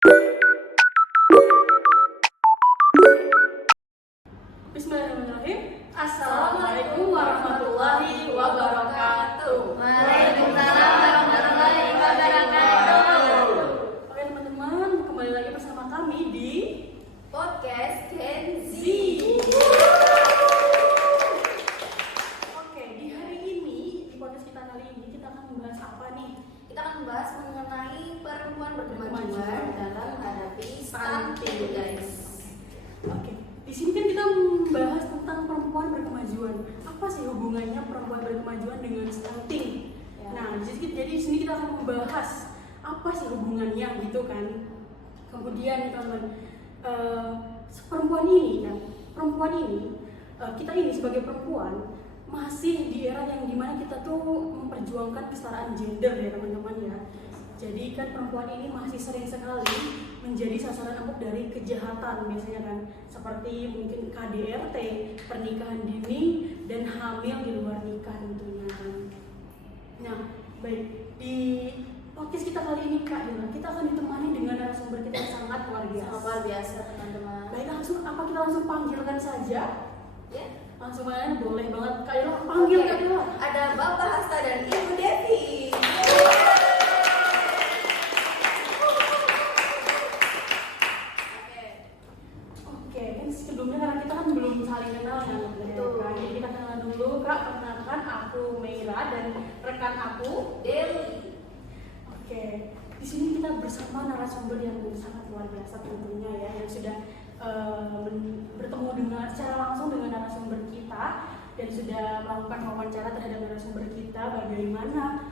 Bismillahirrahmanirrahim. Assalamualaikum warahmatullahi wabarakatuh. Waalaikumsalam warahmatullahi wabarakatuh. Oke teman-teman, kembali lagi bersama kami di Podcast Gen Z. Oke, di hari ini, di podcast kita kali ini kita akan membahas apa nih? Kita akan membahas mengenai perempuan berkemajuan dalam menghadapi stunting, guys. Oke, di sini kan kita membahas tentang perempuan berkemajuan. Apa sih hubungannya perempuan berkemajuan dengan stunting? Ya. Nah, jadi di sini kita akan membahas apa sih hubungannya gitu kan. Kemudian nih teman-teman, perempuan ini, kita ini sebagai perempuan masih di era yang dimana kita tuh memperjuangkan kesetaraan gender ya teman-teman ya. Jadi kan perempuan ini masih sering sekali menjadi sasaran empuk dari kejahatan biasanya kan, seperti mungkin KDRT, pernikahan dini, dan hamil di luar nikah tentunya kan. Nah, baik, di podcast kita kali ini Kak Dila, kita akan ditemani dengan narasumber kita yang sangat luar biasa. Sangat luar biasa, teman-teman. Baik, apa kita langsung panggilkan saja? Ya. Langsung aja, boleh banget Kak Dila, panggil Kak Dila. Ada Bapak Hasta dan Ibu Devi. Oke, kan sebelumnya karena kita kan belum saling kenal ya, Betul. Kak. Jadi kita kenalan dulu, Kak. Perkenalkan, aku Meira dan rekan aku Dewi. Oke, di sini kita bersama narasumber yang sangat luar biasa tentunya ya, yang sudah bertemu dengan secara langsung dengan narasumber kita dan sudah melakukan wawancara terhadap narasumber kita bagaimana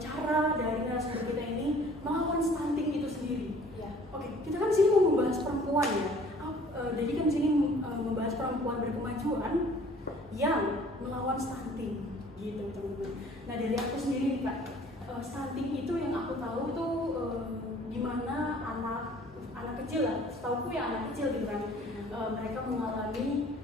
cara dari narasumber kita ini melawan stunting itu sendiri. Ya. Oke, kita kan di sini mau membahas perempuan ya. Jadi kan di sini membahas perempuan berkemajuan yang melawan stunting, gitu teman-teman. Nah dari aku sendiri nih Kak, stunting itu yang aku tahu itu gimana anak kecil lah, setauku ya anak kecil gitu kan, mereka mengalami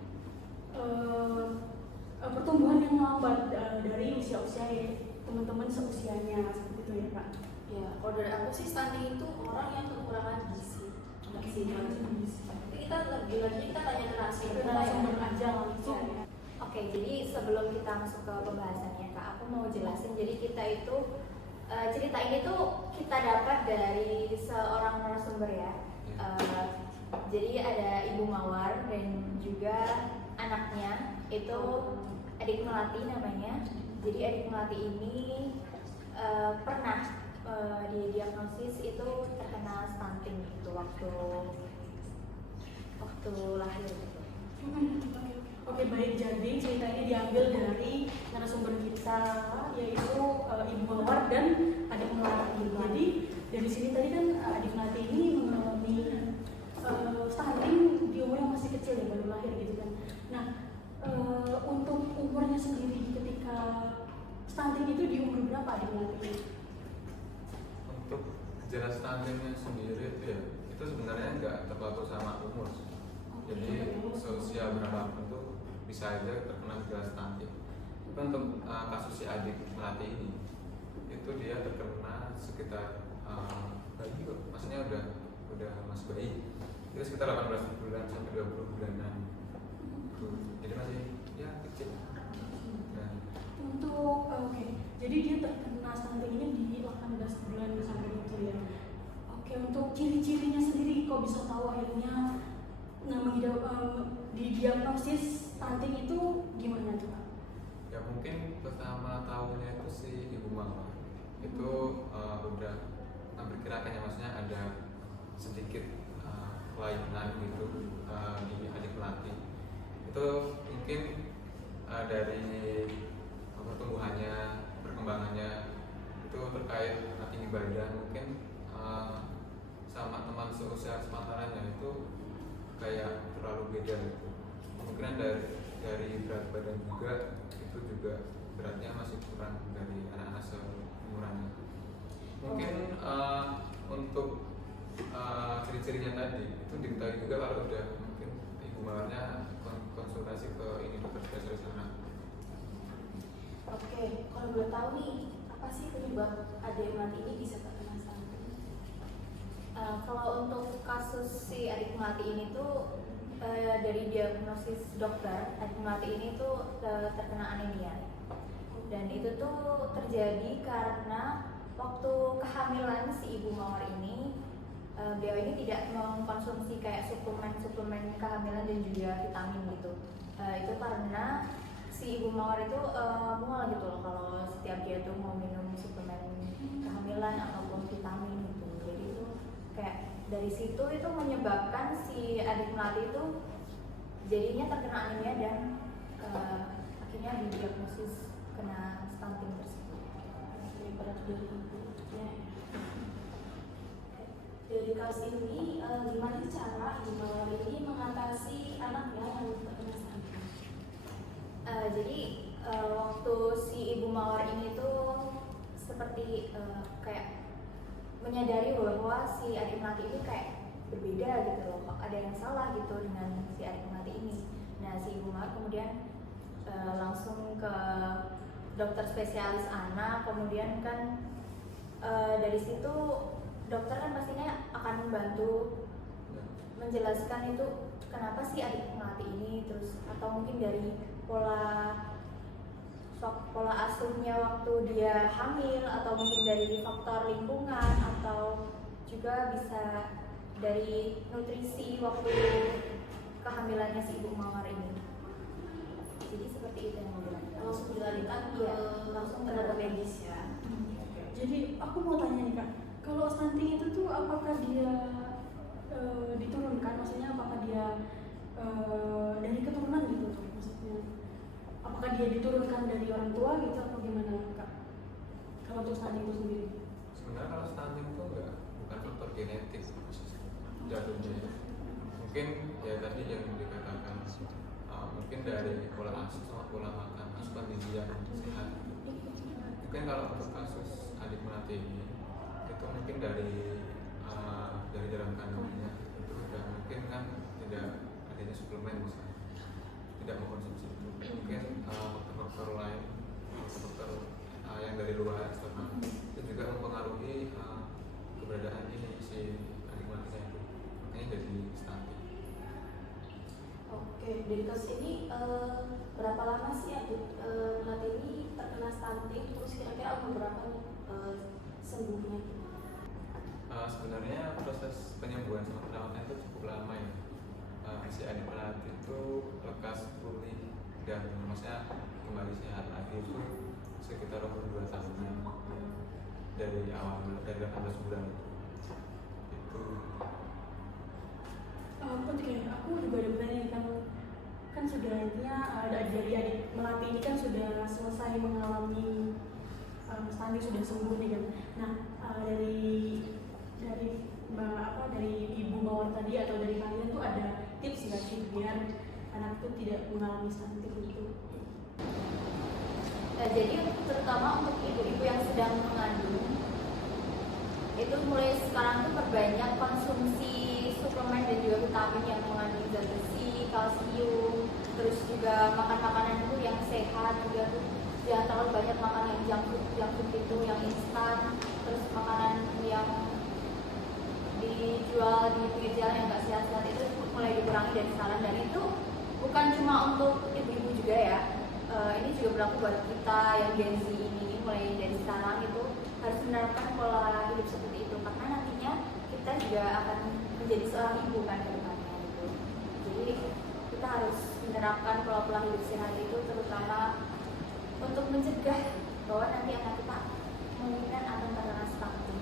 pertumbuhan yang lambat dari usia-usia teman-teman seusianya seperti itu ya Kak. Ya, kalau dari aku sih stunting itu orang yang kekurangan gizi. Kita lebih lagi kita tanya ke Narasumber aja langsung. Ya. Oke, jadi sebelum kita masuk ke pembahasannya Kak, aku mau jelasin. Jadi kita itu cerita ini tuh kita dapat dari seorang narasumber ya. Jadi ada Ibu Mawar dan juga anaknya itu adik Melati namanya. Jadi adik Melati ini pernah didiagnosis itu terkena stunting itu waktu lahir gitu. Oke, baik, jadi cerita ini diambil dari narasumber kita yaitu Ibu Mawar dan adik Melati. Jadi dari sini tadi kan adik Melati ini mengalami stunting di umur yang masih kecil ya, baru lahir gitu kan. Nah, untuk umurnya sendiri ketika stunting itu di umur berapa adik Melati? Untuk gejala stuntingnya sendiri itu sebenarnya nggak terpaku sama umur. Jadi seusia berapapun tuh bisa aja terkena gejala stunting. Tapi untuk kasus si adik Melati ini itu dia terkena sekitar bayi kok, maksudnya udah masih bayi. Itu sekitar 18 bulan sampai 20 bulanan. Jadi masih ya kecil. Nah, Oke, jadi dia terkena stunting ini di 18 bulan sampai itu ya. Oke, untuk ciri-cirinya sendiri kok bisa tahu akhirnya didiagnosis stunting itu gimana tuh Kak? ya mungkin pertama tahunnya itu si Ibu Mawar itu udah memperkirakan ya, maksudnya ada sedikit kelainan gitu di adik Melati. Itu mungkin dari pertumbuhannya, perkembangannya itu terkait tinggi badan, mungkin sama teman seusia sepantarannya itu kayak terlalu beda gitu. Kemungkinan dari berat badan juga itu juga beratnya masih kurang dari anak-anak seumurannya. Mungkin untuk ciri-cirinya tadi itu diketahui juga kalau udah mungkin Ibu Mawarnya konsultasi ke ini dokter spesialis anak. Oke, kalau boleh tahu nih, apa sih penyebab adik Melati ini bisa terkena stunting? Kalau untuk kasus si adik melati ini tuh dari diagnosis dokter, adik melati ini tuh terkena anemia, dan itu tuh terjadi karena waktu kehamilan si ibu mawar ini beliau ini tidak mengkonsumsi kayak suplemen kehamilan dan juga vitamin gitu. Itu karena si ibu mawar itu mual gitu loh kalau setiap dia tuh mau minum suplemen kehamilan ataupun vitamin gitu. Jadi itu kayak dari situ itu menyebabkan si adik melati itu jadinya terkena anemia dan akhirnya didiagnosis kena stunting tersebut. Berat dari ibunya. Dari kasus ini, gimana cara ibu mawar ini mengatasi anaknya yang terkena stunting? Jadi waktu si ibu mawar ini tuh seperti kayak menyadari bahwa si adik melati ini kayak berbeda gitu loh, kok ada yang salah gitu dengan si adik melati ini. Nah si ibu mawar kemudian langsung ke dokter spesialis anak, kemudian kan dari situ dokter kan pastinya akan membantu menjelaskan itu kenapa sih adik melati ini, terus atau mungkin dari pola asuhnya waktu dia hamil, atau mungkin dari faktor lingkungan, atau juga bisa dari nutrisi waktu kehamilannya si ibu mawar ini. Jadi seperti itu yang dilakukan. Langsung dilarikan ke langsung tenaga medis ya. Jadi aku mau tanya nih Kak, kalau stunting itu tuh apakah dia diturunkan, maksudnya apakah dia dari keturunan gitu tuh maksudnya? Apakah dia diturunkan dari orang tua gitu atau gimana Kak? Kalau untuk stunting itu sendiri? Sebenarnya kalau stunting itu bukan faktor genetik jatuhnya ya. Mungkin ya tadi yang dikatakan mungkin dari pola asuh sama pola makan, asupan gizi yang sehat. Mungkin kalau untuk kasus adik melati ini itu mungkin dari dalam kandungannya itu udah mungkin kan tidak adanya suplemen misalnya, tidak mengkonsumsi itu. Mungkin faktor-faktor lain, faktor yang dari luar eksternal itu juga mempengaruhi keberadaan ini si adik melatinya itu, makanya jadi stunting. Oke, dari kasus ini berapa lama sih adik melati ini terkena stunting? Terus kira-kira berapa sembuhnya? Sebenarnya proses penyembuhan sama perawatan itu cukup lama ya. Si adik melati itu lekas pulih dan maksudnya kembali sehat lagi itu sekitar umur 2 tahun dari 18 bulan itu. Oke, aku juga ada pertanyaan kan sudah intinya dari adik melati ini kan sudah selesai mengalami stunting, sudah sembuh nih kan. Nah dari ibu mawar tadi atau dari kalian tuh ada tips nggak sih biar anak itu tidak mengalami stunting itu? Jadi terutama untuk ibu-ibu yang sedang mengandung itu mulai sekarang tuh perbanyak konsumsi suplemen dan juga vitamin yang mengandung zat besi, kalsium, terus juga makan makanan itu yang sehat juga tuh, jangan terlalu banyak makan yang junk food itu, yang instan, terus makanan yang dijual di pinggir jalan yang nggak sehat-sehat itu mulai dikurangi dari sekarang. Dan itu bukan cuma untuk ibu-ibu juga ya, ini juga berlaku buat kita yang Gen Z ini. Mulai dari sekarang itu harus menerapkan pola hidup seperti itu, karena nantinya kita juga akan menjadi seorang ibu kan ke depannya gitu. Jadi kita harus menerapkan pola hidup sehat itu, terutama untuk mencegah bahwa nanti anak kita kemungkinan akan terkena stunting.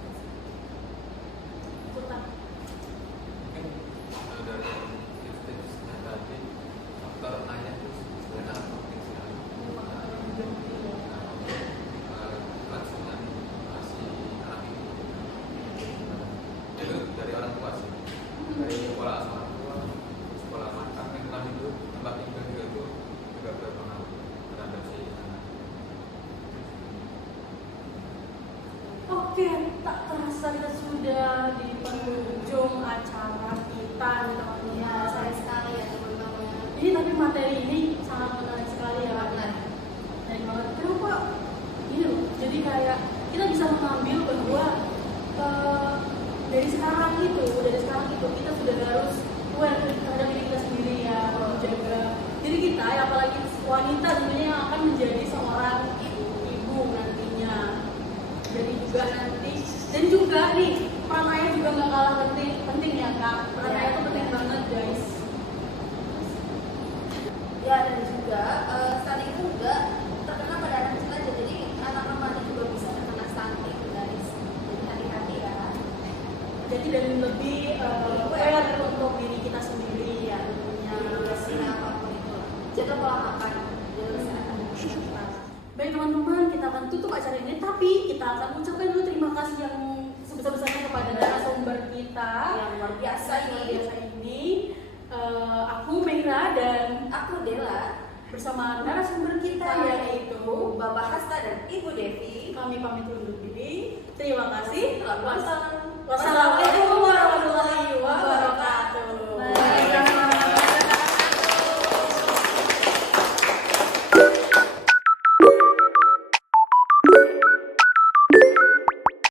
Mungkin dari tips-tipsnya tadi faktor nanya itu sebenarnya sangat penting sekali. Kelangsungan si anak itu itu dari orang tua sih, dari pola asuh orang tua, pola makan, lingkungan hidup, tempat tinggal itu juga berpengaruh terhadap si anak. Oke, tak terasa kita sudah di penghujung acara kita nih teman-teman. Ya, sayang sekali ya teman-teman. Ini tapi materi ini sangat menarik sekali ya Kak. Menarik banget. Kenapa? Ini loh, jadi kayak kita bisa mengambil bahwa dari sekarang ini Peran ayah itu penting banget guys. Ya, dan juga stunting itu juga terkena pada anak kecil aja, jadi anak remaja juga bisa terkena stunting guys, jadi hati-hati ya. Jadi dan lebih aware untuk diri kita sendiri ya tentunya. Edukasi apapun itu lah, jaga pola makan, jaga kesehatan. Baik teman-teman, kita akan tutup acara ini, tapi kita akan ucapkan dulu terima kasih yang sebesar-besarnya kepada narasumber kita Yang luar biasa ini. Aku Meira dan Aku Dela, bersama narasumber kita yaitu Bapak Hasta dan Ibu Devi. kami pamit undur diri. Terima kasih. Selamat malam. Wassalamualaikum warahmatullahi